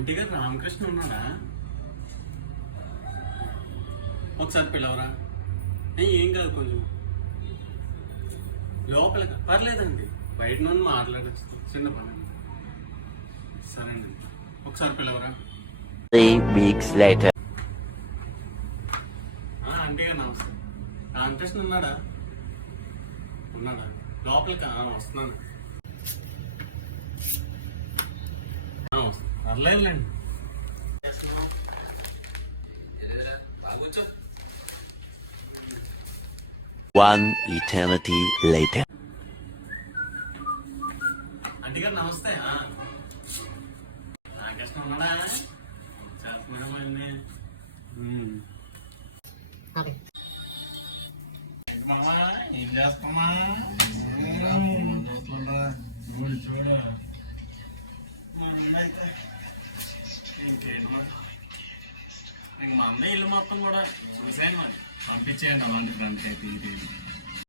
Aunty గారు రామకృష్ణ ఉన్నాడా? ఒకసారి పిలవరా. ఏం కాదు, కొంచెం లోపలికి పర్లేదండి, బయట నుండి మాట్లాడచ్చు, చిన్న పని. సరే అండి, ఒకసారి పిలవరా. 3 weeks later. ఆంటీ గారు నమస్తే. రామకృష్ణ ఉన్నాడా? ఉన్నాడా? లోపలికి వస్తున్నాను. పర్లేదులేండి. కూర్చో. 1 eternity later. ఆంటీ గారు నమస్తే. రామకృష్ణ ఉన్నాడా? చేస్తున్నాడా మళ్ళీ? ఏం చేస్తున్నా? చూడు ఇంకేంటి ఇంక మా అన్నయ్య ఇల్లు మొత్తం కూడా చూసాను, మరి పంపించేయండి అలాంటి ఫ్రెండ్కి అయితే.